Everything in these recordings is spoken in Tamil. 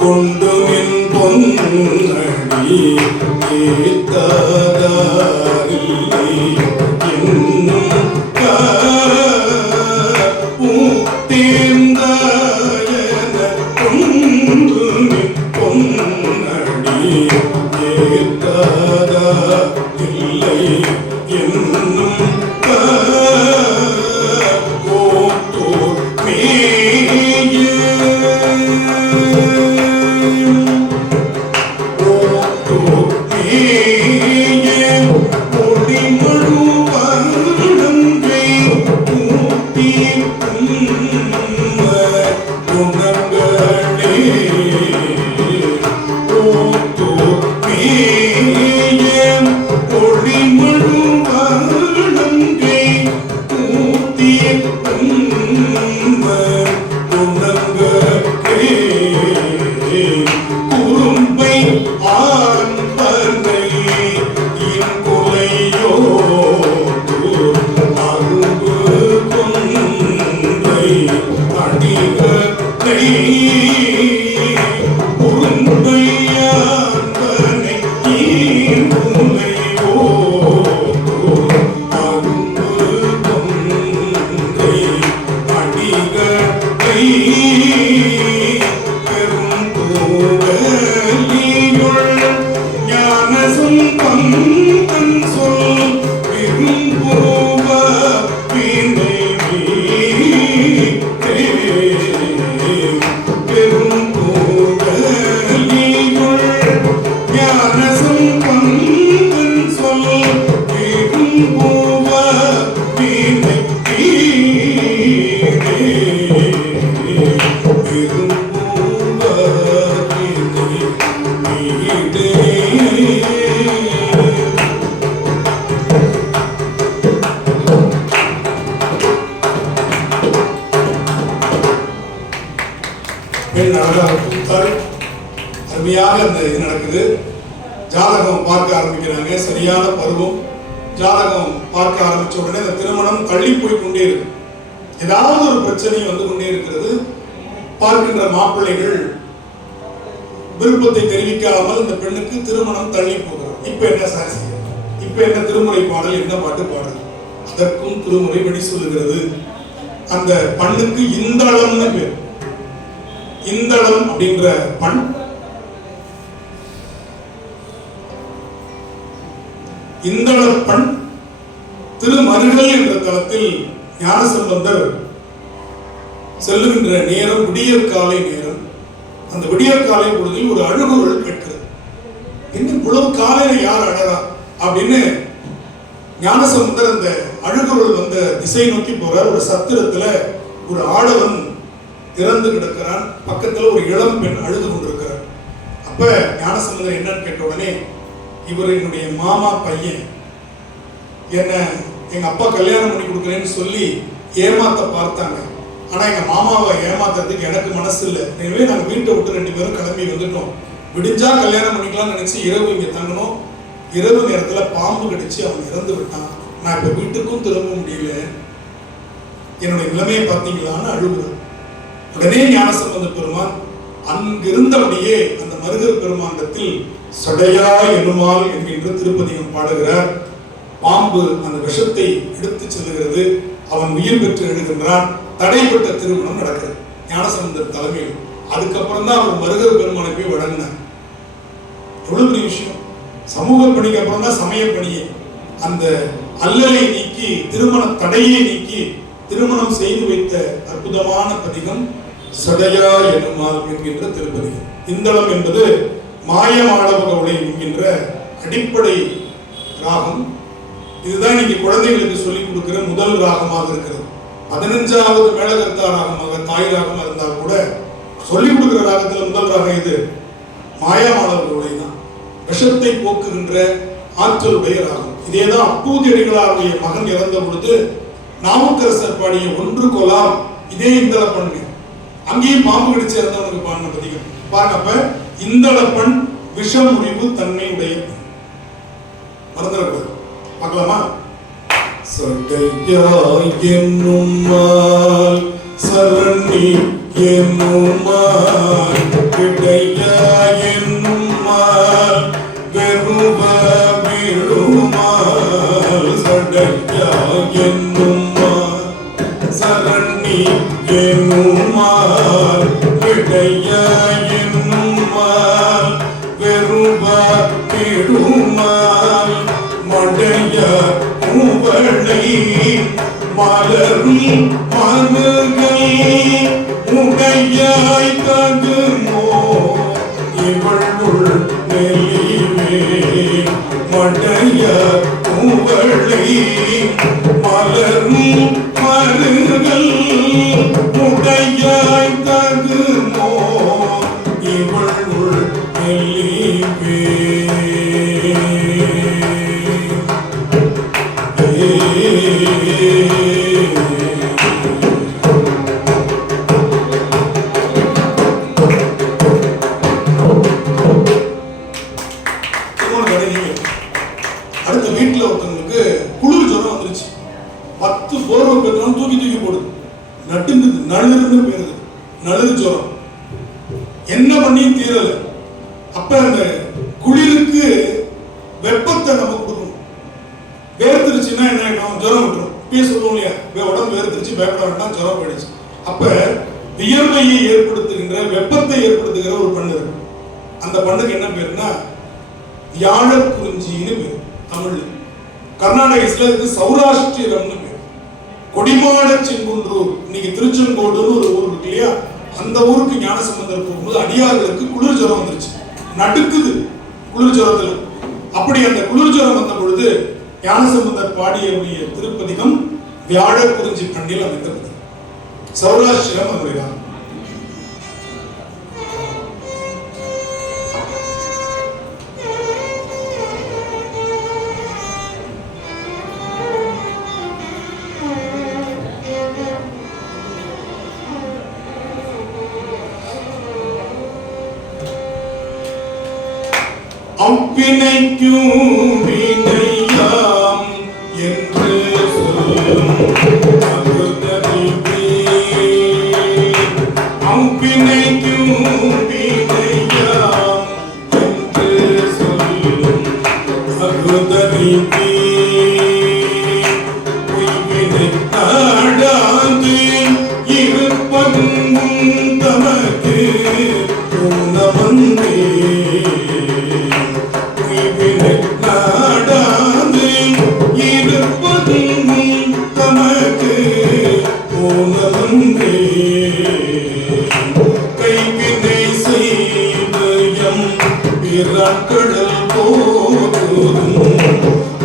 கொண்டு நின் பொன்னடி ஏத்தாதாரில்லை என்னும் தேர்ந்தாயன கொண்டு நின் பொன்னடி ஏத்தாதா இல்லை என்னும் ஓத்தோர் மேய ஓத்தோர் மேய ஒளிமழு பருடங்கை ஊட்டி குணங்களே ஓத்தோர் மேய ஒளிமழு பருடங்கை ஊட்டி குறும்பை ஆண்பனை இன் கொலையோ அரும்பு கொன்றை அடிகை குறும்பை ஆண்பனை இன் கொலையோ அரும்பு கொன்றை அடிகை பெரும் கோவலியுள் ஞானசும் பங்கன் சொல் விரும்புவ வினை பெரும் கோவலியுள் ஞானசும் பங்கன் சொல் விரும்புவ வினை அருமையாக அந்த இது நடக்குது. ஜாதகம் பார்க்க ஆரம்பிக்கிறாங்க. சரியான பருவம். ஜாதகம் பார்க்க ஆரம்பிச்ச உடனே அந்த திருமணம் தள்ளி போய் கொண்டே இருக்கு. ஏதாவது ஒரு பிரச்சனை வந்து கொண்டே இருக்கிறது. பார்க்கின்ற மாப்பிள்ளைகள் விருப்பத்தை தெரிவிக்காமல் இந்த பெண்ணுக்கு திருமணம் தள்ளி போகிறது. இப்ப என்ன சாட்சி, இப்ப என்ன திருமுறை பாடல், என்ன பாட்டு பாடல்? அதற்கும் திருமுறை வழி சொல்லுகிறது. அந்த பண்ணுக்கு இந்தளம்னு பேர். இந்தளம் அப்படின்ற பண் இந்தளப்பண் திருமருகல் என்ற தலத்தில் ஞானசம்பந்தர் செல்லுகின்ற நேரம் விடியற்காலை நேரம். அந்த விடியற்காலை பொழுதில் ஒரு அழுகுரல் கேட்கிறது. இன்னும் இவ்வளவு காலையில யார் அழறா அப்படின்னு ஞானசம்பந்தர் அந்த அழுகுரல் வந்த திசை நோக்கி போறார். ஒரு சத்திரத்துல ஒரு ஆடவன் இறந்து கிடக்கிறான். பக்கத்துல ஒரு இளம் பெண் அழுது கொண்டிருக்கிறார். அப்ப ஞானசம்பந்தர் என்னன்னு கேட்ட உடனே, இவர் என்னுடைய மாமா பையன், என்ன எங்க அப்பா கல்யாணம் பண்ணி கொடுக்குறேன்னு சொல்லி ஏமாத்த பார்த்தாங்க. ஆனா எங்க மாமாவை ஏமாத்துறதுக்கு எனக்கு மனசு இல்லை. எனவே நாங்க வீட்டை விட்டு 2 பேரும் கிளம்பி வந்துட்டோம். விடிஞ்சா கல்யாணம் பண்ணிக்கலாம்னு நினைச்சு இரவு இங்க தங்கணும். இரவு நேரத்துல பாம்பு கடிச்சு அவன் இறந்து விட்டான். நான் இப்ப வீட்டுக்கும் திரும்ப முடியல. என்னுடைய நிலைமையை பார்த்தீங்களான்னு அழுகுறான். உடனே ஞானசம்பந்த பெருமான் அங்கிருந்தபடியே அந்த மருகர் பெருமாண்டத்தில் சடையா எனுமால் என்கின்ற திருப்பதிகம் பாடுகிறார். பாம்பு அந்த விஷத்தை எடுத்து செல்லுகிறது. அவன் உயிர் பெற்று எழுகின்றான். தடைப்பட்ட திருமணம் நடக்கிறது ஞானசம்பந்தர் தலைமையில். அதுக்கப்புறம் தான் அவர் மருகர் பெருமானை போய் வழங்கினார். எவ்வளவு பெரிய விஷயம்! சமூக பணிக்கு அப்புறம் தான் சமய பணியை. அந்த அல்லலை நீக்கி, திருமண தடையை நீக்கி திருமணம் செய்து வைத்த அற்புதமான பதிகம் சடையா எனுமால் என்கின்ற திருப்பதிகம். இந்தளம் என்பது மாயமாளவக உடை என்கின்ற அடிப்படை ராகம். இதுதான் இன்னைக்கு குழந்தைகளுக்கு சொல்லிக் கொடுக்கிற முதல் ராகமாக இருக்கிறது. 15வது மேளகர்த்தா ராகமாக தாய் ராகமாக இருந்தால் கூட சொல்லிக் கொடுக்கிற ராகத்துல முதல் ராகம் இது மாயமாளவக உடை தான். விஷத்தை போக்குகின்ற ஆற்றலுடைய ராகம். இதேதான் அப்பூதியடிகளாருடைய மகன் இறந்த பொழுது நாவுக்கரசர் பாடிய ஒன்று கொலாம் இதே இந்தளப்பண். அங்கேயும் பாம்பு கடிச்சு இறந்தவனுக்கு பாடின பதிகம் பாருங்க. அப்ப இந்தளப்பண் விஷமுறிவு தன்மை உடைய மறந்துடக்கூடாது. பார்க்கலாமா? சடையாய் என்னும் சரணி என்னுமால் கிடையா என்னுமால் வெறுவ விழுமால் சடையா என்னுமால் சரணி என்னுமால் கிடையா என்னுமால் வெறுவ விழுமால் மடைய உவளை மலரும் மனுகை உடையாய் தகுமோ இவள் நெளிவே மடைய உவளை மலரும் மருகல் உடையாய் தகுமோ இவள் நெளிவே அடுத்த வீட்டுல ஒருத்தவங்களுக்கு குளிர் ஜுரம் வந்துருச்சு. 10 போர்வை பெற்றாலும் தூக்கி தூக்கி போடுது, நட்டுங்குது, நழுறுன்னு போயிருது, நழுறு ஜுரம். என்ன பண்ணியும் தீரல. அப்ப அந்த குளிருக்கு வெப்பத்தை நம்ம கொடுக்கணும். வேர்த்திருச்சுன்னா என்ன ஆயிடும்? ஜுரம் விட்டுரும். இப்பயே சொல்லுவோம் இல்லையா, உடம்பு வேர்த்திருச்சு பயப்பட வேண்டாம், ஜுரம் போயிடுச்சு. அப்ப வியர்வையை ஏற்படுத்துகின்ற வெப்பத்தை ஏற்படுத்துகிற ஒரு பண்ணு இருக்கு. அந்த பண்ணுக்கு என்ன பேருன்னா வியாழக்குறிஞ்சின்னு பேரு தமிழ்ல. கர்நாடகத்துல இருக்கு சௌராஷ்டிரம்னு பேரு. கொடிமாட செங்குன்றூர், இன்னைக்கு திருச்செங்கோடுன்னு ஒரு ஊர் இருக்கு இல்லையா, அந்த ஊருக்கு ஞானசம்பந்தர் போகும்போது அடியார்களுக்கு குளிர் ஜுரம் வந்துருச்சு, நடுக்குது குளிர் ஜுரத்துல. அப்படி அந்த குளிர் ஜுரம் வந்த பொழுது ஞானசம்பந்தர் பாடிய திருப்பதிகம் வியாழக்குறிஞ்சி கண்ணில் அமைந்தது. சௌராஷ்டிரம் அவருடைய அம்பினைக்கும் வினையாம் என்று சொல்லும் அகுதறிவே. அம்பினைக்கும் வினையாம் என்று சொல்லும் அகுதறிவே. பொய்வினை நாடாது இருப்பதும் தமக்கு உணவந்தே. நாடாது இருப்பதும் தமக்கு உணவந்தே. கைவினை செய்தயம் பிறக்கடல் போதும்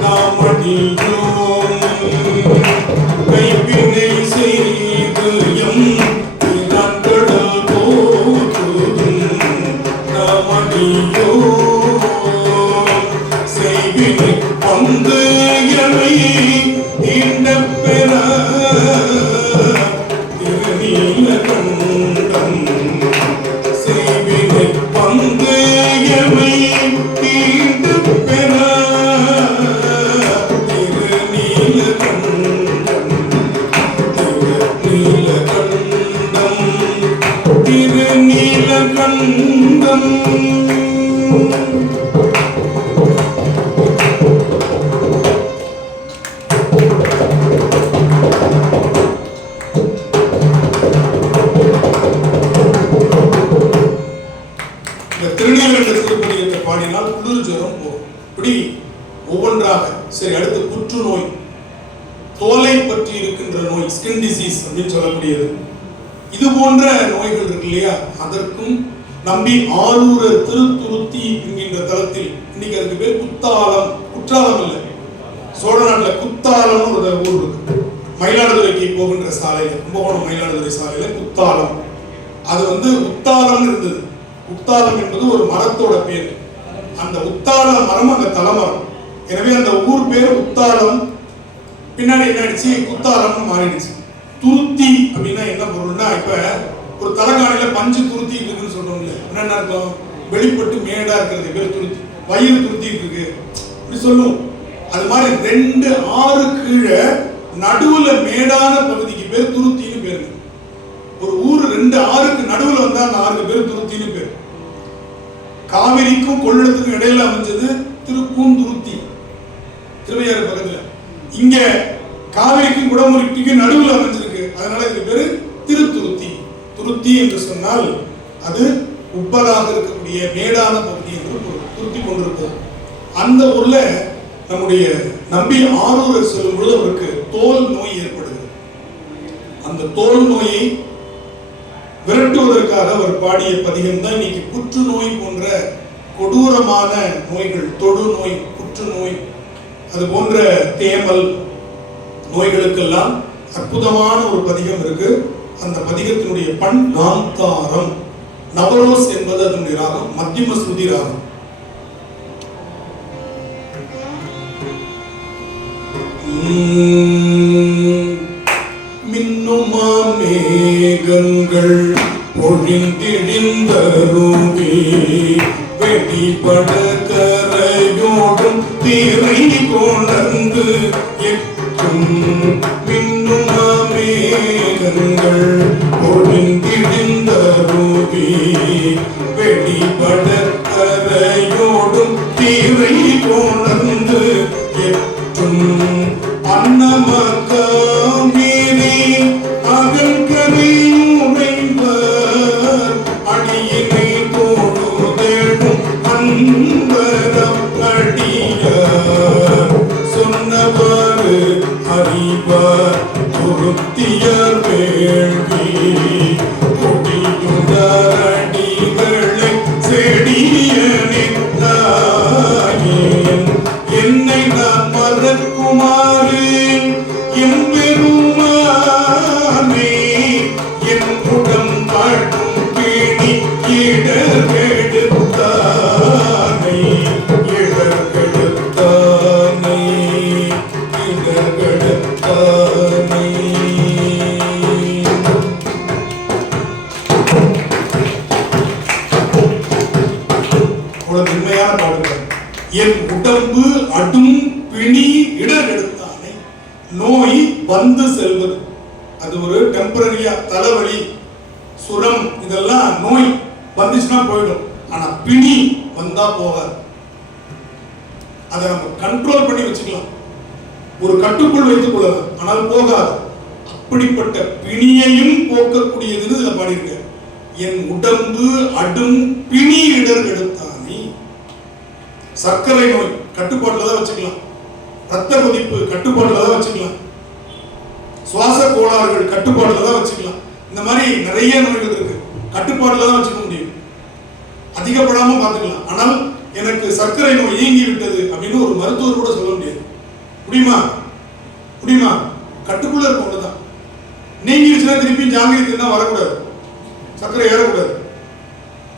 நாம் அடியோம். கைவினை செய்தயம் பிறக்கடல் போதும் நாம் அடியோம். செய்வினை வந்து எனை தீண்ட பெற திருநீலகண்டம். செய்வினை வந்து எனை தீண்ட பெற திருநீலகண்டம். திருநீலகண்டம் திருநீலகண்டம். திருப்பதிகத்தை பாடினால் குளிர் ஜுரம் போகும். இப்படி ஒவ்வொன்றாக. சரி, அடுத்து புற்றுநோய், தோலை பற்றி இருக்கின்ற நோய், ஸ்கின் டிசீஸ் அப்படின்னு சொல்லக்கூடியது. இது போன்ற நோய்கள் இருக்கு இல்லையா, அதற்கும் நம்பி ஆரூரர் திருத்துருத்தி என்கின்ற தலத்தில் இன்னைக்கு அதுக்கு பேர் குத்தாலம். குற்றாலம் இல்லை, சோழ நாட்டில் குத்தாலம்னு ஒரு ஊர் இருக்கு. மயிலாடுதுறைக்கு போகின்ற சாலையில, கும்பகோணம் மயிலாடுதுறை சாலையில குத்தாலம். அது உத்தாலம் இருந்தது. உத்தாலம் என்பது ஒரு மரத்தோட பேர். அந்த உத்தால மரம் அந்த தலைமரம். எனவே அந்த ஊர் பேர் உத்தாலம். பின்னாடி என்ன ஆயிடுச்சு, குத்தாலம்னு மாறிடுச்சு. துருத்தி அப்படின்னா என்ன பொருள்னா, இப்ப ஒரு தலைகாணில பஞ்சு துருத்தி இருக்குன்னு சொல்றோம்ல, என்ன அர்த்தம்? வெளிப்பட்டு மேடா இருக்கிறது பேர் துருத்தி. வயிறு துருத்தி இருக்கு இப்படி சொல்லுவோம். அது மாதிரி 2 ஆறு கீழே நடுவுல மேடான பகுதிக்கு பேர் துருத்தின்னு பேரு. ஒரு ஊர் 2 ஆறுக்கு நடுவில் வந்தா அந்த ஆறுக்கு பேர் துருத்தின்னு பேர். காவிரிக்கும் கொள்ளத்துக்கும் இடையில அமைஞ்சது திருப்பூந்துருத்தி, திருவையாறு பக்கத்துல. இங்க காவிரிக்கும் குடமுருட்டிக்கும் நடுவில் அமைஞ்சிருக்கு, அதனால இது பேரு திருத்துருத்தி. துருத்தி என்று சொன்னால் அது உப்பலாக இருக்கக்கூடிய மேடான பகுதி என்று துருத்தி கொண்டிருக்கும். அந்த ஊர்ல நம்முடைய நம்பி ஆரூரர் செல்லும் பொழுது அவருக்கு தோல் நோய் ஏற்படுகிறது. அந்த தோல் நோயை விரட்டுவதற்காக அவர் பாடிய பதிகம் தான் இன்னைக்கு புற்றுநோய் போன்ற கொடூரமான நோய்கள், தொடு நோய், புற்றுநோய், அது போன்ற தேமல் நோய்களுக்கெல்லாம் அற்புதமான ஒரு பதிகம் இருக்கு. அந்த பதிகத்தினுடைய பண் காந்தாரம். நவரோஸ் என்பது அதனுடைய ராகம், மத்தியம ஸ்ருதி ராகம். மின்னுமா மேகங்கள் பொழிந்திழிந்தருவி வெடிபட கரையோடும் திரை கொணர்ந்து எட்டும். மின்னுமா மேகங்கள் பொழிந்திழிந்தருவி வெடிபட கரையோடும் திரை கொணர்ந்து எட்டும். அன்னமக்காமீனே அகங்கரையுறைவர் அடியினை தோடுதேடும் அன்பரம் அடியார் சொன்னவாறு அறிவார் துருத்தியர் வேள்வி கொடியுடர் அடிகளை செடியனே தாயேன் என்னை நான் மறக்குமாறு என் பெருமானே என் உடம் பாடும் பேணி இடர்கெடுத்தானை இடர்கெடுத்தானை இடர்கெடுத்தானை. அவ்வளவு மென்மையான பாடுகள். என் உடம்பு அடும் பிணி இடர் எடுத்தானே. நோய் வந்து செல்வது அது ஒரு டெம்பரரியா, தலைவலி, சுரம், இதெல்லாம் நோய் வந்துச்சுன்னா போயிடும். ஆனா பிணி வந்தா போகாது. அதை நம்ம கண்ட்ரோல் பண்ணி வச்சுக்கலாம், ஒரு கட்டுக்குள் வைத்துக் கொள்ளலாம், ஆனால் போகாது. அப்படிப்பட்ட பிணியையும் போக்கக்கூடியதுன்னு இதுல பாடியிருக்க. என் உடம்பு அடும் பிணி இடர் எடுத்தானே. சர்க்கரை நோய் கட்டுப்பாட்டுல தான் வச்சுக்கலாம், ரத்த கொதிப்பு கட்டுப்பாட்டுல தான் வச்சுக்கலாம், சுவாச கோளாறுகள் கட்டுப்பாட்டுல தான் வச்சுக்கலாம். இந்த மாதிரி நிறைய நோய்கள் இருக்கு, கட்டுப்பாட்டுல தான் வச்சுக்க முடியும், அதிகப்படாம பார்த்துக்கலாம். ஆனால் எனக்கு சர்க்கரை நோய் இயங்கி விட்டது அப்படின்னு ஒரு மருத்துவர் கூட சொல்ல முடியாது. முடியுமா? முடியுமா? கட்டுக்குள்ள இருக்கும் தான். நீங்கிருச்சுன்னா திருப்பி ஜாங்கிரி தான் வரக்கூடாது, சர்க்கரை ஏறக்கூடாது,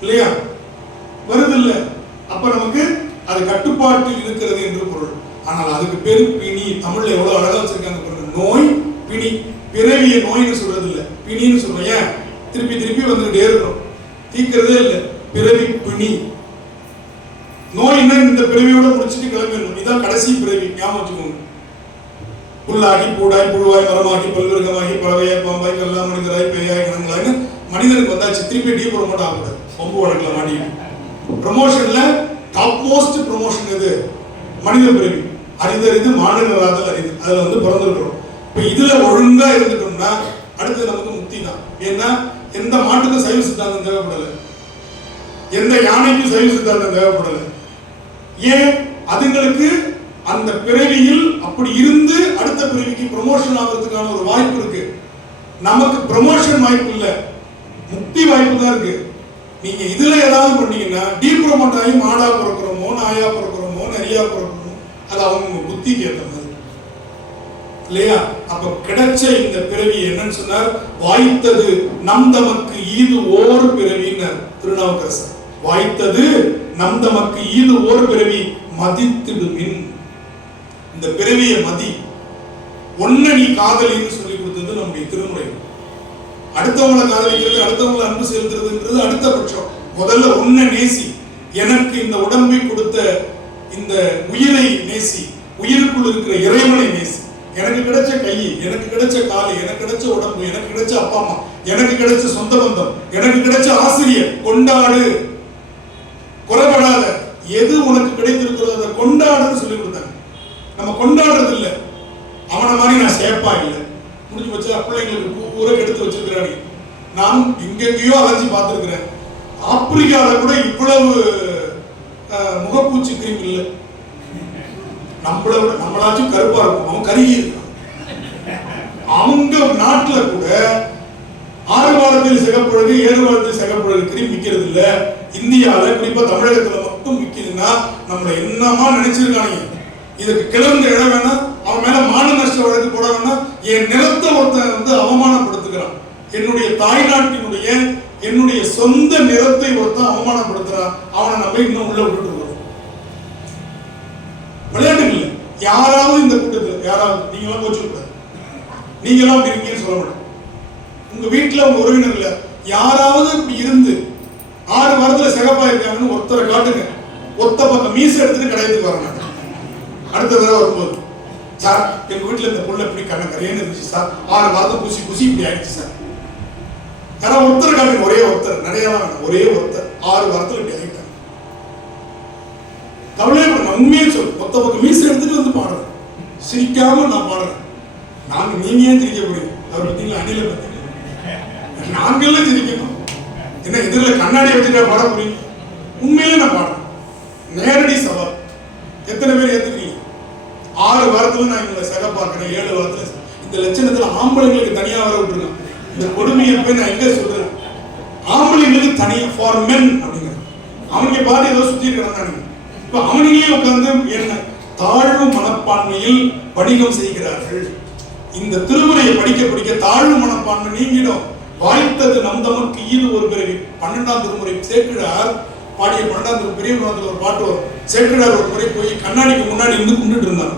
இல்லையா? வருது இல்ல, அப்ப நமக்கு அது கட்டுப்பாட்டில் இருக்கிறது என்று பொருள். ஆனால் அதுக்கு பேரு பிணி. தமிழ்ல எவ்வளவு அழகா வச்சிருக்காங்க பாருங்க. நோய் பிணி, பிறவிய நோய்னு சொல்றது இல்ல, பிணின்னு சொல்றோம். ஏன் திருப்பி திருப்பி வந்துகிட்டே இருக்கிறோம், தீக்கிறதே இல்லை. பிறவி பிணி. நோய்னா இந்த பிறவியோட முடிச்சுட்டு கிளம்பிடணும், இதான் கடைசி பிறவி, ஞாபகம் வச்சுக்கோங்க. புல்லாகி பூடாய் புழுவாய் மரமாகி பல்விருகமாகி பறவையாய் பாம்பாய் கல்லா மனிதராய் பேயாய் கணங்களாய்னு மனிதனுக்கு வந்தாச்சு. திருப்பி டீ ப்ரொமோட் ஆகக்கூடாது, பம்பு வழக்கில் மாட்டிக்கிட்டு. ப்ரமோஷன்ல டாப் மோஸ்ட் ப்ரமோஷன் எது? மனித பிறவி. அறிதறிது மாநிலராதல் அறிது, அதுல வந்து பிறந்திருக்கிறோம். இப்ப இதுல ஒழுங்கா இருந்துட்டோம்னா அடுத்து நமக்கு முக்தி தான். ஏன்னா எந்த மாட்டுக்கும் சைவ சித்தாந்தம் தேவைப்படல, எந்த யானைக்கும் சைவ சித்தாந்தம் தேவைப்படல. ஏன்? அதுங்களுக்கு அந்த பிறவியில் அப்படி இருந்து அடுத்த பிறவிக்கு ப்ரமோஷன் ஆகிறதுக்கான ஒரு வாய்ப்பு இருக்கு. நமக்கு ப்ரமோஷன் வாய்ப்பு இல்ல, முக்தி வாய்ப்பு தான் இருக்கு. நீங்க இதுல ஏதாவது பண்ணீங்கன்னா டீப்ரமோட் ஆகி மாடா பிறக்கிறோமோ, நாயா பிறக்கிறோமோ, நரியா பிறக்கிறோமோ, அது அவங்க புத்திக்கு ஏற்ற மாதிரி, இல்லையா? அப்ப கிடைச்ச இந்த பிறவி என்னன்னு சொன்னார்? வாய்த்தது நம் தமக்கு ஈது ஓர் பிறவின்னு திருநாவுக்கரசர். வாய்த்தது நம் தமக்கு ஈது ஓர் பிறவி மதித்திடுமின். இந்த பிறவிய மதி. ஒன்ன நீ காதலின்னு சொல்லி கொடுத்தது நம்முடைய திருமுறை. அடுத்தவங்களை காதலிக்கிறது, அடுத்தவங்களை அன்பு செலுத்துறதுன்றது அடுத்த பட்சம். முதல்ல உன்ன நேசி. எனக்கு இந்த உடம்பை கொடுத்த இந்த உயிரை நேசி, உயிருக்குள் இருக்கிற இறைவனை நேசி. எனக்கு கிடைச்ச கை, எனக்கு கிடைச்ச காலு, எனக்கு கிடைச்ச உடம்பு, எனக்கு கிடைச்ச அப்பா அம்மா, எனக்கு கிடைச்ச சொந்த பந்தம், எனக்கு கிடைச்ச ஆசிரியர், கொண்டாடு, குறைபடாத, எது உனக்கு கிடைத்திருக்கிறதோ அதை கொண்டாடுன்னு சொல்லி கொடுத்தாங்க. நம்ம கொண்டாடுறது இல்லை. அவனை மாதிரி நான் சேப்பா இல்லை, முடிஞ்சு வச்சு பிள்ளைங்களுக்கு பூரா எடுத்து வச்சிருக்கிறாங்க. நான் எங்கெங்கேயோ அலைஞ்சி பார்த்துருக்கிறேன். ஆப்பிரிக்காவில் கூட இவ்வளவு முகப்பூச்சி கிரீம் இல்லை. நம்மளாச்சும் கருப்பா இருக்கும், அவன் கருகி இருக்கான். அவங்க நாட்டில் கூட 6 வாரத்தில் சிகப்பழகு 7 வாரத்தில் சிகப்பழகு கிரீம் விற்கிறது இல்லை. இந்தியாவில் குறிப்பா தமிழகத்தில் மட்டும் விற்கிதுன்னா நம்மளை என்னமா நினைச்சிருக்காங்க. இதுக்கு கிளர்ந்த இடம் வேணா, அவன் மேல மான நஷ்ட வழக்கு போட வேணா. என் நிலத்தை ஒருத்தன் வந்து அவமானப்படுத்துகிறான், என்னுடைய தாய்நாட்டினுடைய என்னுடைய சொந்த நிலத்தை ஒருத்தன் அவமானப்படுத்துறான், அவனை நம்ம இன்னும் உள்ள விட்டுட்டு வரோம். விளையாட்டு இல்லை. யாராவது இந்த கூட்டத்தில் யாராவது நீங்களாம் கோச்சுக்கூடாது, நீங்களாம் அப்படி இருக்கீங்கன்னு சொல்ல மாட்டேன். உங்க வீட்டுல உங்க உறவினர்ல யாராவது இப்படி இருந்து 6 வாரத்துல சிகப்பா இருக்காங்கன்னு ஒருத்தரை காட்டுங்க. ஒத்த பக்கம் மீசை எடுத்துட்டு கடையத்துக்கு வராங்க. அடுத்த தடவை வரும்போது, சார் எங்க வீட்டுல இந்த பொண்ணு எப்படி கண்ண கரையன்னு இருந்துச்சு சார், 6 வாரத்தை பூசி பூசி இப்படி ஆயிடுச்சு சார். யாராவது ஒருத்தர் காட்டுங்க, ஒரே ஒருத்தர், நிறைய ஒரே ஒருத்தர் 6 வாரத்துல இப்படி ஆகிட்டாங்க. கவலையே உண்மையே சொல்லு. ஒத்த பக்கம் மீசை எடுத்துட்டு வந்து பாடுறேன், சிரிக்காம நான் பாடுறேன். நாங்க நீங்க ஏன் சிரிக்க போறீங்க? அவர் பார்த்தீங்களா, அணில பார்த்தீங்களா, நாங்கெல்லாம் சிரிக்கணும். என்ன எதிரில் கண்ணாடி வச்சுட்டா பாட போறீங்க? உண்மையிலே நான் பாடுறேன். நேரடி சவால். எத்தனை பேர் ஏத்துக்கிறீங்க? 6 வாரத்துல நான் இவங்களை சக பார்க்கிறேன், 7 வாரத்துல. இந்த லட்சணத்துல ஆம்பளைங்களுக்கு தனியா வர விட்டுருங்க. இந்த கொடுமையை போய் நான் எங்க சொல்றேன்? ஆம்பளைங்களுக்கு தனியா ஃபார் மென் அப்படிங்கிறேன். அவங்க பாட்டு ஏதோ சுத்தி இருக்கிறாங்க. இப்ப அவனுங்களே உட்கார்ந்து என்ன தாழ்வு மனப்பான்மையில் வணிகம் செய்கிறார்கள். இந்த திருமுறையை படிக்க படிக்க தாழ்வு மனப்பான்மை நீங்கிடும். வாய்த்தது நம் தமக்கு ஈது ஒரு பிறவி. 12ஆம் திருமுறை சேக்கிழார் பாடிய 12ஆம் திருமுறை பெரிய புராணத்துல ஒரு பாட்டு வரும். சேக்கிழார் ஒரு முறை போய் கண்ணாடிக்கு முன்னாடி இருந்து கும்பிட்டு இருந்தாங்க.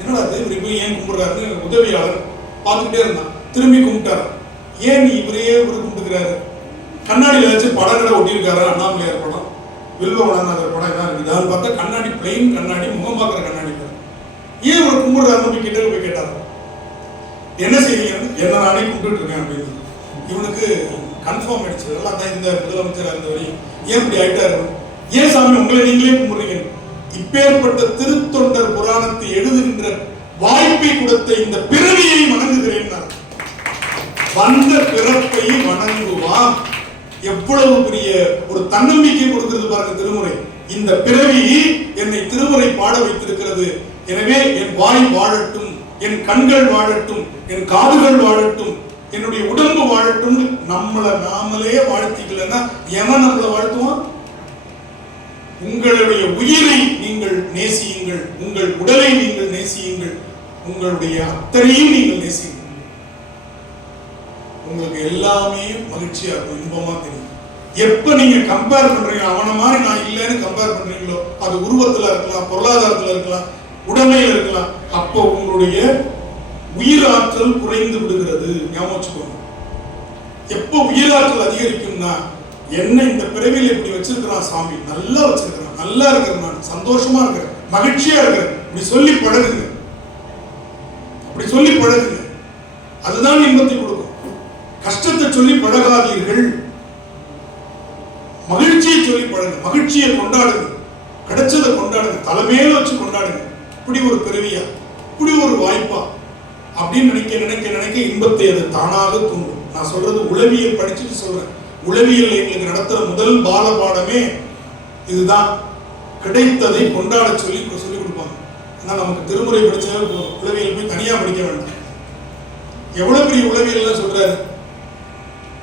என்னடா இவரை போய் ஏன் கும்பிடுறாருன்னு உதவியாளர் பார்த்துக்கிட்டே இருந்தான். திரும்பி கும்பிட்டாரு. ஏன் இவரையே இவரு கும்பிட்டுக்கிறாரு? கண்ணாடியில வச்சு படங்களை ஒட்டியிருக்காரு. அண்ணாமலையார் படம், வில்வவனநாதர் படம் எல்லாம் இருக்குதான்னு பார்த்தா கண்ணாடி பிளைன் கண்ணாடி, முகம் பார்க்குற கண்ணாடி. ஏன் இவரை கும்பிடுறாருன்னு போய் கிட்ட போய் கேட்டாரு. என்ன செய்வீங்க? என்ன நானே கும்பிட்டு இருக்கேன் அப்படின்னு. இவனுக்கு கன்ஃபார்ம் ஆயிடுச்சு, எல்லாம் தான் இந்த முதலமைச்சர் அந்த வரையும் ஏன் இப்படி ஆயிட்டாரு? ஏன் சாமி உங்களை நீங்களே கும்பிடுறீங்க? இப்பேற்பட்ட திருத்தொண்டர் புராணத்தை எழுதுகின்ற வாய்ப்பை கொடுத்த இந்த பிறவியை வணங்குகிறேன். வந்த பிறப்பை வணங்குவான். எவ்வளவு பெரிய ஒரு தன்னம்பிக்கை கொடுக்கிறது பாருங்க திருமுறை. இந்த பிறவி என்னை திருமுறை பாட வைத்திருக்கிறது. எனவே என் வாய் வாழட்டும், என் கண்கள் வாழட்டும், என் காதுகள் வாழட்டும், என்னுடைய உடம்பு வாழட்டும். நம்மளை நாமளே வாழ்த்திக்கலன்னா எவன் நம்மளை வாழ்த்துவான்? உங்களுடைய உயிரை நீங்கள் நேசியுங்கள், உங்கள் உடலை நீங்கள் நேசியுங்கள், உங்களுடைய அத்தனையும் நீங்கள் நேசியுங்கள். உங்களுக்கு எல்லாமே மகிழ்ச்சியா இருக்கும், இன்பமா தெரியும். எப்ப நீங்க கம்பேர் பண்றீங்க, அவனை மாதிரி நான் இல்லைன்னு கம்பேர் பண்றீங்களோ, அது உருவத்துல இருக்கலாம், பொருளாதாரத்துல இருக்கலாம், உடமையில இருக்கலாம், அப்போ உங்களுடைய உயிராற்றல் குறைந்து விடுகிறது. ஞாபகம் வச்சுக்கோங்க. எப்போ உயிராற்றல் அதிகரிக்கும்னா, என்ன இந்த பிறவியில் இப்படி வச்சிருக்கிறான் சாமி, நல்லா வச்சிருக்கிறான், நல்லா இருக்கிறேன், நான் சந்தோஷமா இருக்கிறேன், மகிழ்ச்சியா இருக்கிறேன், இப்படி சொல்லி பழகுங்க. அப்படி சொல்லி பழகுங்க. அதுதான் இன்பத்தை கொடுக்கும். கஷ்டத்தை சொல்லி பழகாதீர்கள், மகிழ்ச்சியை சொல்லி பழகுங்க. மகிழ்ச்சியை கொண்டாடுங்க, கிடைச்சதை கொண்டாடுங்க, தலைமையில வச்சு கொண்டாடுங்க. இப்படி ஒரு பிறவியா, இப்படி ஒரு வாய்ப்பா அப்படின்னு நினைக்க நினைக்க நினைக்க இன்பத்தை அது தானாக தூண்டும். நான் சொல்றது உளவியல் படிச்சுட்டு சொல்றேன். உளவியல் எங்களுக்கு நடத்துற முதல் பால பாடமே இதுதான். கிடைத்ததை கொண்டாட சொல்லி கொடுப்பாங்க. ஆனா நமக்கு திருமுறை படிச்ச உளவியல் போய் தனியா படிக்க வேண்டாம். எவ்வளவு பெரிய உளவியல் சொல்றாரு.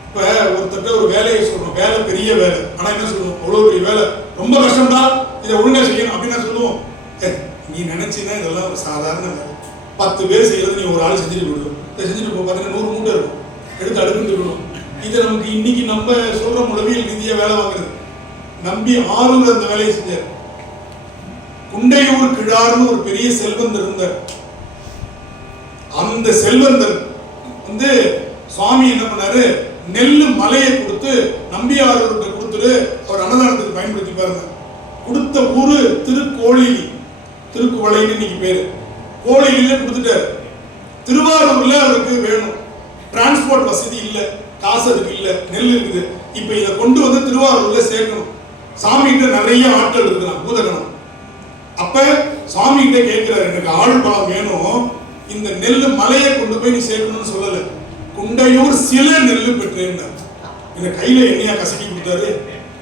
இப்ப ஒருத்தட்ட ஒரு வேலையை சொல்றோம், வேலை பெரிய வேலை, ஆனா என்ன சொல்லுவோம், அவ்வளவு பெரிய வேலை, ரொம்ப கஷ்டம்டா, இதை ஒழுங்கா செய்யணும் அப்படின்னு சொல்லுவோம். நீ நினைச்சீங்கன்னா இதெல்லாம் ஒரு சாதாரண வேலை, 10 பேர் செய்யறது நீ ஒரு ஆள் செஞ்சுட்டு போயிடுவோம். இதை செஞ்சுட்டு போ, பார்த்தீங்கன்னா 100 மூட்டை இருக்கும், எடுத்து அடுக்குன்னு விடுவோம். இதை நமக்கு இன்னைக்கு நம்ம சொல்ற உளவியல் ரீதியா வேலை வாங்குறது. நம்பி ஆரூர் அந்த வேலையை செஞ்சார். குண்டையூர் கிழார்னு ஒரு பெரிய செல்வந்தர் இருந்தார். அந்த செல்வந்தர் வந்து சுவாமி என்ன பண்ணாரு, நெல்லு மலையை கொடுத்து நம்பியாரூர்கிட்ட கொடுத்துட்டு அவர் அன்னதானத்துக்கு பயன்படுத்தி பாருங்க. கொடுத்த ஊரு திருக்கோளிலி, திருக்குவளைன்னு இன்னைக்கு பேரு, கோளிலில கொடுத்துட்டாரு. திருவாரூர்ல அவருக்கு வேணும், டிரான்ஸ்போர்ட் வசதி இல்லை, காசு அதுக்கு இல்ல, நெல் இருக்குது. இப்ப இதை கொண்டு வந்து திருவாரூர்ல சேர்க்கணும். சாமி கிட்ட நிறைய ஆட்கள் இருக்குதான், பூதகணம். அப்ப சாமி கிட்ட கேட்கிறாரு, எனக்கு ஆள் பலம் வேணும், இந்த நெல் மலையை கொண்டு போய் நீ சேர்க்கணும்னு சொல்லல, குண்டையூர் சில நெல்லு பெற்றேன். இந்த கையில எண்ணெயா கசக்கி கொடுத்தாரு,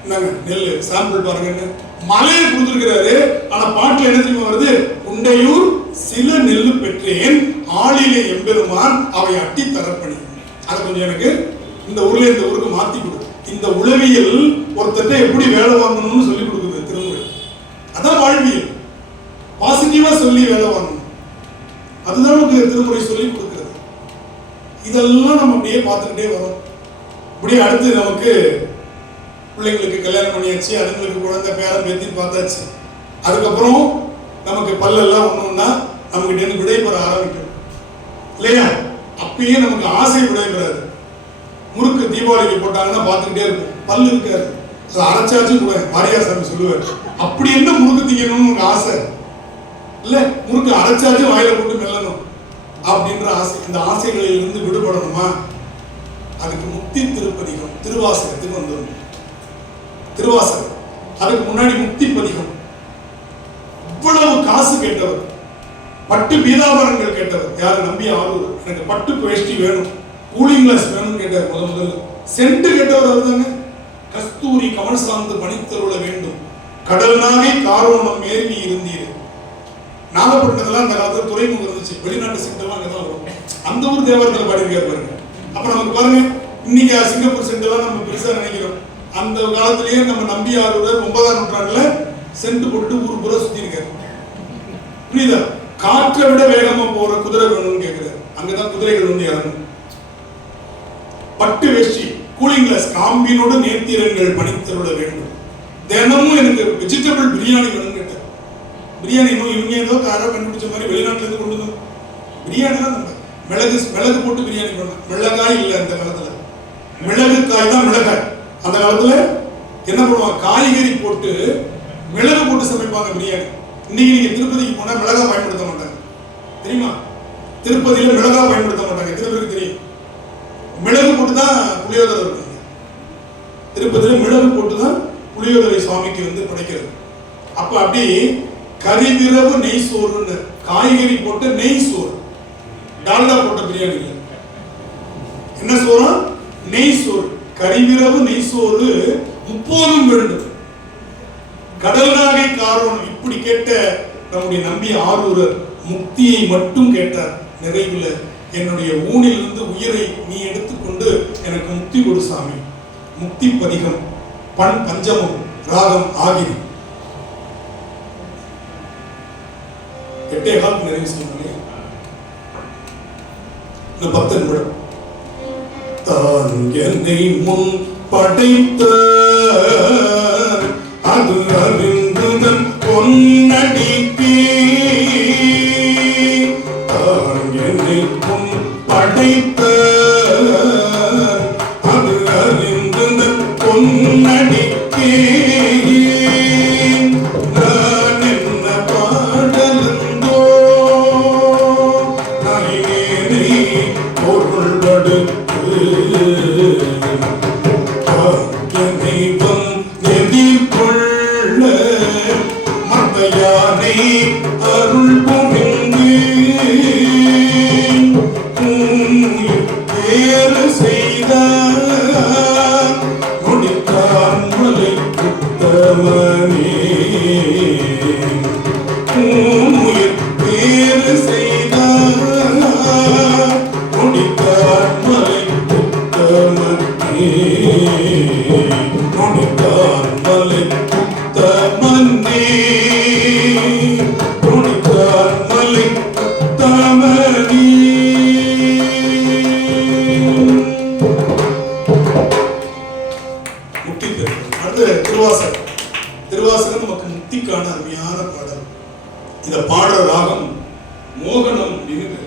இந்தாங்க நெல் சாம்பிள் பாருங்க, மலையை கொடுத்துருக்கிறாரு. ஆனா பாட்டுல என்ன தெரியுமா வருது, குண்டையூர் சில நெல்லு பெற்றேன், ஆளிலே எம்பெருமான் அவை அட்டி தரப்பணி. அதை கொஞ்சம் எனக்கு இந்த ஊர்ல இந்த ஊருக்கு மாத்தி கொடு. இந்த உளவியல் ஒருத்தட்ட எப்படி வேலை வாங்கணும்னு சொல்லி கொடுக்குது திருமுறை. அதான் வாழ்வியல், பாசிட்டிவா சொல்லி வேலை வாங்கணும். அதுதான் நமக்கு திருமுறை சொல்லி கொடுக்கிறது. இதெல்லாம் நம்ம அப்படியே பார்த்துக்கிட்டே வரோம். இப்படியே அடுத்து நமக்கு பிள்ளைங்களுக்கு கல்யாணம் பண்ணியாச்சு, அதுங்களுக்கு குழந்தை பேரம் பேத்தி பார்த்தாச்சு. அதுக்கப்புறம் நமக்கு பல்லெல்லாம் ஒண்ணுன்னா நமக்கிட்ட இருந்து விடைபெற ஆரம்பிக்கும் இல்லையா? அப்பயே நமக்கு ஆசை விடைபெறாது. முறுக்கு தீபாவளிக்கு போட்டாங்கன்னா பார்த்துக்கிட்டே இருக்கும், பல்லு இருக்காது, அது அரைச்சாச்சும் கூட மாரியாசாமி சொல்லுவார், அப்படி என்ன முறுக்கு திங்கணும்னு உங்களுக்கு ஆசை இல்ல, முறுக்கு அரைச்சாச்சும் வாயில போட்டு மெல்லணும் அப்படின்ற ஆசை. இந்த ஆசைகளில் இருந்து விடுபடணுமா? அதுக்கு முக்தி திருப்பதிகம் திருவாசகத்துக்கு வந்துடும். திருவாசகம் அதுக்கு முன்னாடி முக்தி பதிகம். இவ்வளவு காசு கேட்டவர், பட்டு பீதாபரங்கள் கேட்டவர் யாரு? நம்பி ஆரூர். எனக்கு பட்டு வேஷ்டி வேணும், கூலிங் கிளாஸ் வேணும்னு கேட்டார். முதல்ல சென்ட் கேட்டவர் அவர்தாங்க. கஸ்தூரி கமல் சார்ந்து பணித்தருள வேண்டும், கடல் நாகை காரோணம் ஏறி இருந்தீர். நாகப்பட்டினத்துல அந்த காலத்துல துறைமுகம் இருந்துச்சு, வெளிநாட்டு சென்ட் எல்லாம் அங்கதான் வரும். அந்த ஊர் தேவாரத்தில் பாடியிருக்காரு பாருங்க. அப்ப நமக்கு பாருங்க, இன்னைக்கு சிங்கப்பூர் சென்ட் எல்லாம் நம்ம பெருசா நினைக்கிறோம். அந்த காலத்திலேயே நம்ம நம்பி ஆரூரர் 9ஆம் நூற்றாண்டுல சென்ட் போட்டு ஊர் பூரா சுத்தி இருக்காரு. புரியுதா? காற்றை விட வேகமா போற குதிரை வேணும்னு கேட்கிறாரு. அங்கதான் குதிரைகள் வந்து இறங்கும். பட்டு வேஷ்டி, கூலிங் கிளாஸ், காம்பினோடு நேர்த்திரங்கள் பணித்தருள வேண்டும். தினமும் எனக்கு வெஜிடபிள் பிரியாணி வேணும்னு கேட்டார். பிரியாணி இன்னும் இவங்க ஏதோ காரா கண்டுபிடிச்ச மாதிரி வெளிநாட்டுல இருந்து கொண்டு வந்து பிரியாணி தான். நம்ம மிளகு போட்டு பிரியாணி பண்ணலாம். மிளகாய் இல்லை அந்த காலத்துல, மிளகு காய் தான் மிளகாய். அந்த காலத்துல என்ன பண்ணுவாங்க, காய்கறி போட்டு மிளகு போட்டு சமைப்பாங்க பிரியாணி. இன்னைக்கு நீங்க திருப்பதிக்கு போனா மிளகா பயன்படுத்த மாட்டாங்க, தெரியுமா? திருப்பதியில மிளகா பயன்படுத்த மாட்டாங்க. எத்தனை பேருக்கு தெரியும்? மிளகு போட்டு தான் புளியோதரை இருக்கும். திருப்பதியில மிளகு போட்டு தான் புளியோதரை சுவாமிக்கு வந்து படைக்கிறது. அப்ப அப்படி கரிவிரவு நெய் சோறுன்னு, காய்கறி போட்டு நெய் சோறு, டால்டா போட்ட பிரியாணி இல்லை. என்ன சோறு? நெய் சோறு. கரிவிரவு நெய் சோறு முப்போதும் வேண்டும், கடல் நாகை காரோணம். இப்படி கேட்ட நம்முடைய நம்பி ஆரூரர் முக்தியை மட்டும் கேட்டார். நிறைவுல என்னுடைய ஊனிலிருந்து உயிரை நீ எடுத்துக்கொண்டு எனக்கு முக்தி கொடு சாமி. முக்தி பதிகம், பண் பஞ்சமம், ராகம் ஆகிரி. 8 கால் நிறைவு செய்யணும். இந்த 10 நிமிடம். தான் என்னை முன் படைத்த அது அறிந்துதன் பொன்னடிக்கே, தான் என்னை முன் படைத்த அது அறிந்துதன் பொன்னடிக்கே, நான் என்ன பாடலந்தோ நாயினேனை பொருள்படுத்து தெய்வம் எதிர்கொள்ள மத்தையானை அருள் புரிந்து வேறு செய்தார் முடித்தான் மலை புத்தமனே, வேறு செய்தார் முடித்தான் மலை புத்தமனே, முடித்தான் மலை புத்தமனே, முடித்தான் மலை புத்தமனே. முக்தி பெறும். அடுத்து திருவாசகம். திருவாசகம் நமக்கு முக்திக்கான அருமையான பாடல். இந்த பாடல் ராகம் மோகனம் அப்படின்னு,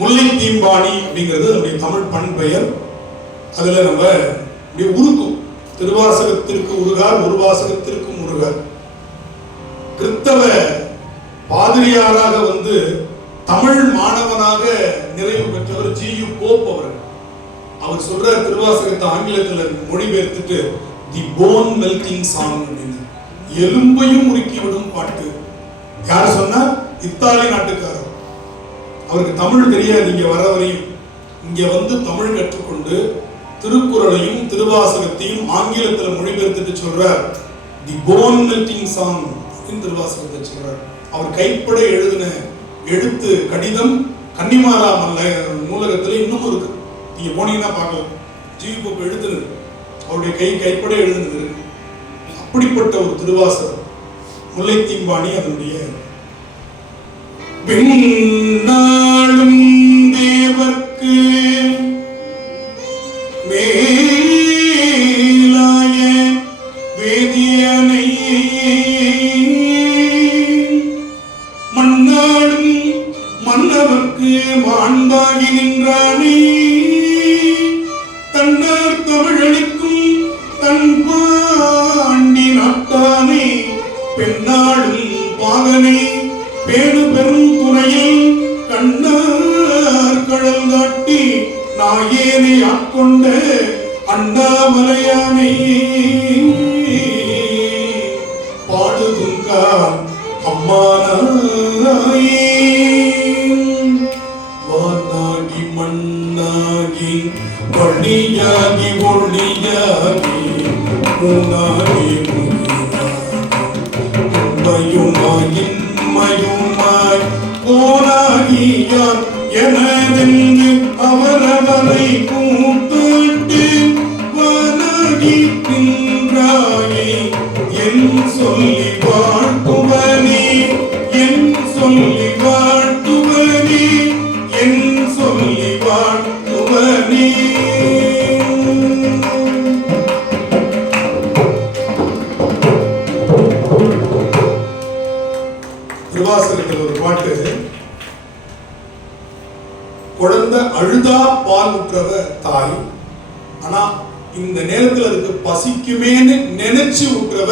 முல்லை தீம்பாணி அப்படிங்கிறது நம்முடைய தமிழ் பண் பெயர். அதுல நம்ம இப்படி உருக்கும், திருவாசகத்திற்கு உருகார், உருவாசகத்திற்கு முருகர். கிறிஸ்தவ பாதிரியாராக வந்து தமிழ் மாணவனாக நிறைவு பெற்றவர் ஜி.யு. போப் அவர்கள். அவர் சொல்ற திருவாசகத்தை ஆங்கிலத்துல மொழிபெயர்த்துட்டு தி போன் மெல்டிங் சாங் அப்படின்னு, எலும்பையும் உருக்கி விடும் பாட்டு. யார் சொன்னா? இத்தாலி நாட்டுக்காரர். அவருக்கு தமிழ் தெரியாது. இங்க வர வரையும் இங்க வந்து தமிழ் கற்றுக்கொண்டு திருக்குறளையும் திருவாசகத்தையும் ஆங்கிலத்துல மொழிபெயர்த்துட்டு சொல்றார் தி போன் மெல்டிங் சாங் அப்படின்னு திருவாசகத்தை சொல்றார். அவர் கைப்பட எழுதின எழுத்து கடிதம் கன்னிமாரா நூலகத்துல இன்னும் இருக்கு. நீங்க போனீங்கன்னா பார்க்கலாம். ஜிவி போப் எழுதுனது அவருடைய கைப்பட எழுதுனது. அப்படிப்பட்ட ஒரு திருவாசகம் முல்லைத்தீம்பாணி. அதனுடைய விண்ணாளும் தேவர்க்கு மேலாய வேதியனை மண்ணாளும் மன்னவர்க்கு மாண்பாகி நின்றானே தன்னார் தமிழனுக்கும் தன் பாண்டி நாட்டானே பெண்ணாளும் பாகனை பேடு பெரும் துறையில் கண்ணார் கடல் காட்டி நாயேனை ஆட்கொண்ட அண்ணாமலையானை பாடுதுங்கான் அம்மானாயே வானாகி மண்ணாகி வழியாகி ஒளியாகி மூனாகி உண்மையுமாயின் மயுமாய் போனாகியார் எனதென்று அவரவரை கூப்பிட்டு வனாகி நின்றாயே என் சொல்லி வாழ்த்துவனே என் சொல்லி வாழ்த்துவனே என் சொல்லி வாழ்த்துவனே. திருவாசகத்தில் ஒரு பாட்டு, குழந்தை அழுதா பால் ஊற்றவ தாய், ஆனா இந்த நேரத்தில் அதுக்கு பசிக்குமேன்னு நினைச்சு ஊற்றவ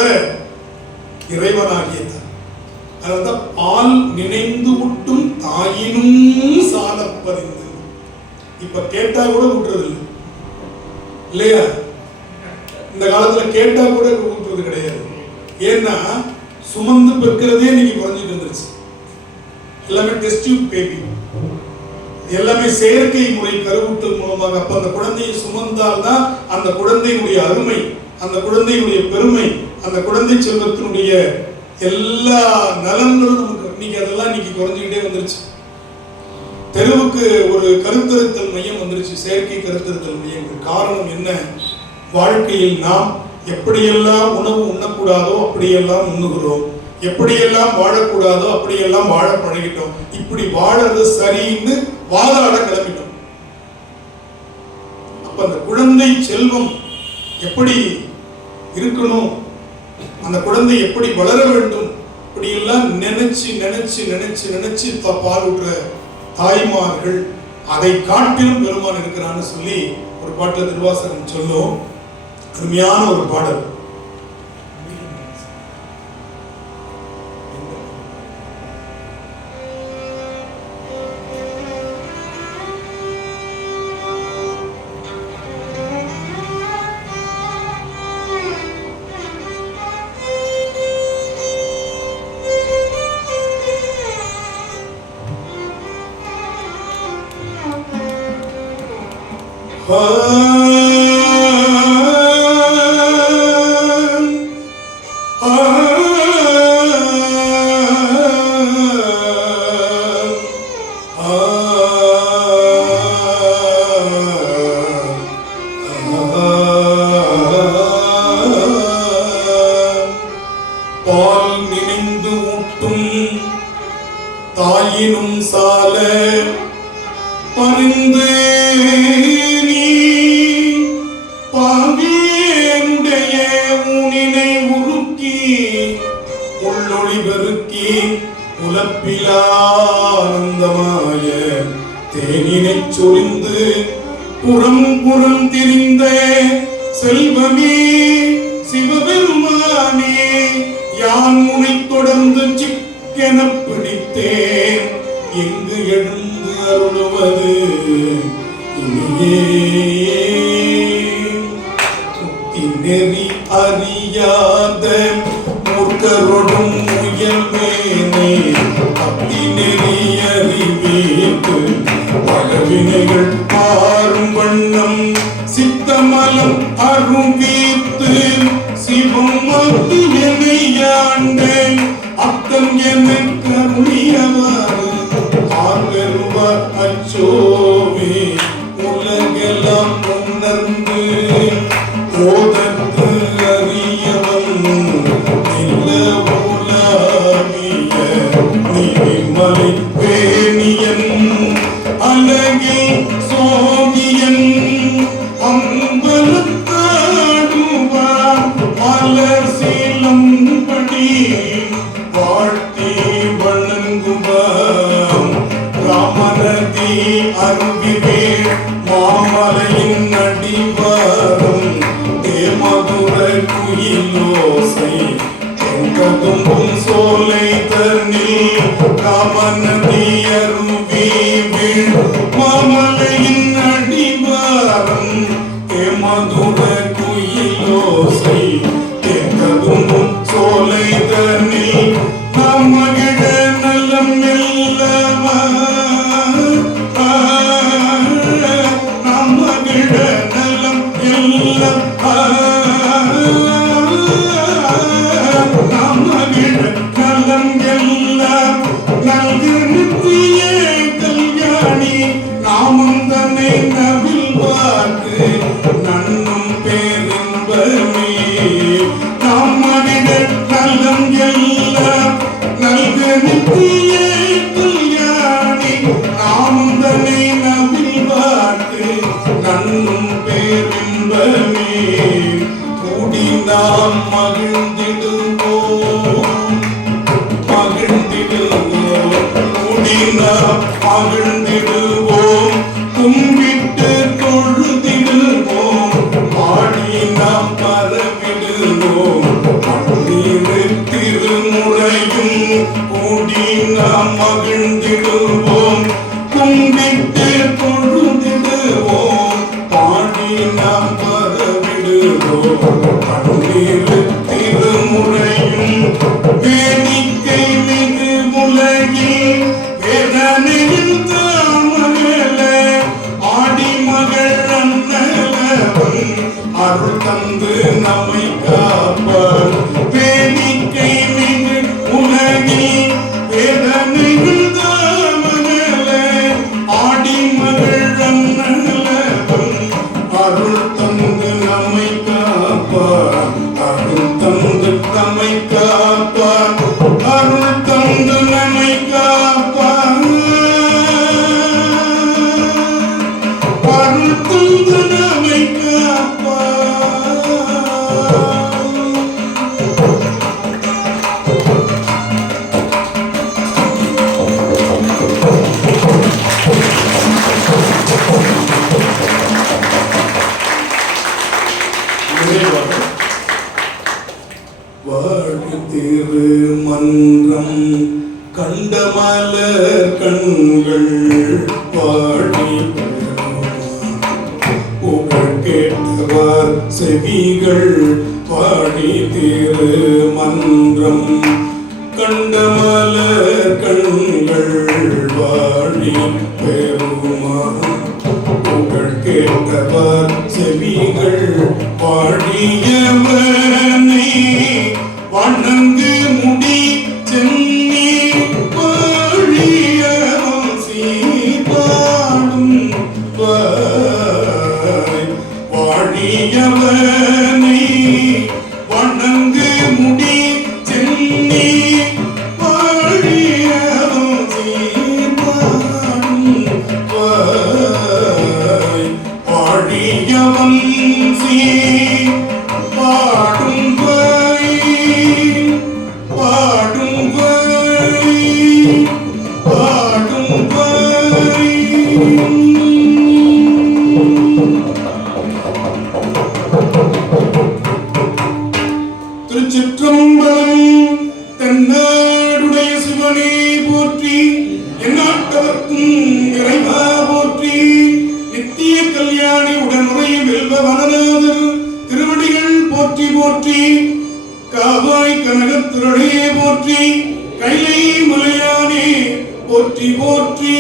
இறைவனாகிய தாய். அதான் பால் நினைந்து ஊட்டும் தாயினும் சாலப்பறிந்து. இப்ப கேட்டா கூட ஊட்டுறது இல்லை இல்லையா? இந்த காலத்துல கேட்டா கூட ஊட்டுறது கிடையாது. ஏன்னா சுமந்து பெற்கிறதே இன்னைக்கு குறைஞ்சிட்டு வந்துருச்சு. எல்லாமே டெஸ்ட் டியூப் பேபி, எல்லாமே செயற்கை முறை கருவூட்டல் மூலமாக. அப்ப அந்த குழந்தையை சுமந்தால்தான் அந்த குழந்தையினுடைய அருமை, அந்த குழந்தையினுடைய பெருமை, அந்த குழந்தை செல்வத்தினுடைய எல்லா நலன்களும் நமக்கு இன்னைக்கு அதெல்லாம் இன்னைக்கு குறைஞ்சிக்கிட்டே வந்துருச்சு. தெருவுக்கு ஒரு கருத்தரித்தல் மையம் வந்துருச்சு, செயற்கை கருத்தரித்தல் மையங்கள். காரணம் என்ன? வாழ்க்கையில் நாம் எப்படியெல்லாம் உணவு உண்ணக்கூடாதோ அப்படியெல்லாம் உண்ணுகிறோம், எப்படியெல்லாம் வாழக்கூடாதோ அப்படியெல்லாம் வாழ பழகிட்டோம். இப்படி வாழறது சரின்னு வாதாட கிளம்பிட்டோம். அப்ப அந்த குழந்தை செல்வம் எப்படி இருக்கணும், அந்த குழந்தை எப்படி வளர வேண்டும், இப்படி எல்லாம் நினைச்சு நினைச்சு நினைச்சு நினைச்சு பால் ஊற்ற தாய்மார்கள் அதை காட்டிலும் பெருமான் இருக்கிறான்னு சொல்லி ஒரு பாட்டுல திருவாசகம் சொல்லும். அருமையான ஒரு பாடல். பால் நினைந்து ஊட்டும் தாயினும் சால பரிந்து நீ பாவியனுடைய ஊனினை உருக்கி உள்ளொளி பெருக்கி உலப்பிலானந்தமாய தேனினை சொரிந்து புறம் புறம் திரிந்த செல்வமே சிவபெருமானே யான் முனை தொடர்ந்து சிக்கென பிடித்தேன் எங்கு எழுந்து அருளுவது இனியே. நெறி அறியாத மூர்க்கரோடும் முயல்வேனே பக்தி நெறி அறிவீட்டு பழவினைகள் மாறும் வண்ணம் சித்தமலம் அருவீத்து சிவம் மத்து எனையாண்டேன் அத்தம் எனக்கு அருளியவாறு ஆர்வருவார் அச்சோவே உலகெல்லாம் உணர்ந்து போதற்கு அறியவன் இல்ல உலாவிய நீர்மலை பேணியன் அழகில் சோதியன் அம்பலத்தாடுவார் மலர் சீலம்படி வாழ்த்தி வணங்குவார் ராமநதி அருகிவே மாமலையின் அடிவாரம் தேமதுர குயிலோசை தெங்கதும்பும் சோலை தன்னில் ராமநதி அருவி வீழ் மாமலையின் அடிவாரம் தேமதுர குயிலோசை தெங்கதும்பும் சோலை தன்னில் நம்மகிட நலம் இல்லவா நம்மகிட நலம் இல்லவா நம்மகிட நலம் எல்லாம் நல்கு நித்திய கல்யாணி நாமம் தன்னை நவில் பார்த்து நன்னும் பேரின்பமே நம்மகிட நலம் எல்லாம் நல்கு நித்திய கல்யாணி நாமம் தன்னை நவில் பார்த்து நன்னும் பேரின்பமே கூடி நாம் மகிழ்ந்திடுவோம் கூடி நாம் மகிழ்ந்திடுவோம் கும்பிட்டு தொழுதிடுவோம் பாடி நாம் பரவிடுவோம் பன்னீர் திருமுறையும் கூடி நாம் மகிழ்ந்திடுவோம் கும்பிட்டு தொழுதிடுவோம் பாடி நாம் பரவிடுவோம் பன்னீர் திருமுறையும் வேடிக்கை மிகு உலகில் வேதனையில் தாமகல ஆடி மகள் அண்ணலவன் அருள் தந்து நம்மை காப்பார் வேடிக்கை மிகு உலகில் வேதனையில் தாமகல ஆடி மகள் அண்ணலவன் அருள் தந்து நம்மை காப்பார் அருள் தந்து நம்மை காப்பார் அருள் தந்து நம்மை காப்பார் அருள் தந்து நம்மை காப்பார். வாழ் திருமன்றம் கண்டமலர் கண்கள் பாடி புகழ் கேட்டவர் செவிகள் பாடி திருமன்றம் கண்டமலர் கண்கள் வாழி பெருமான் புகழ் கேட்டவர் செவிகள் பாடியவனை வணங்கு முடி சென்னி பாழியம் சீபாடும் வாழியவனை வணங்கு முடி சென்னி பாழியம் சீபாடும் வாழியவன் போற்றி போற்றி, காவாய் கனகத்துறையே போற்றி, கைலை மலையானே போற்றி போற்றி.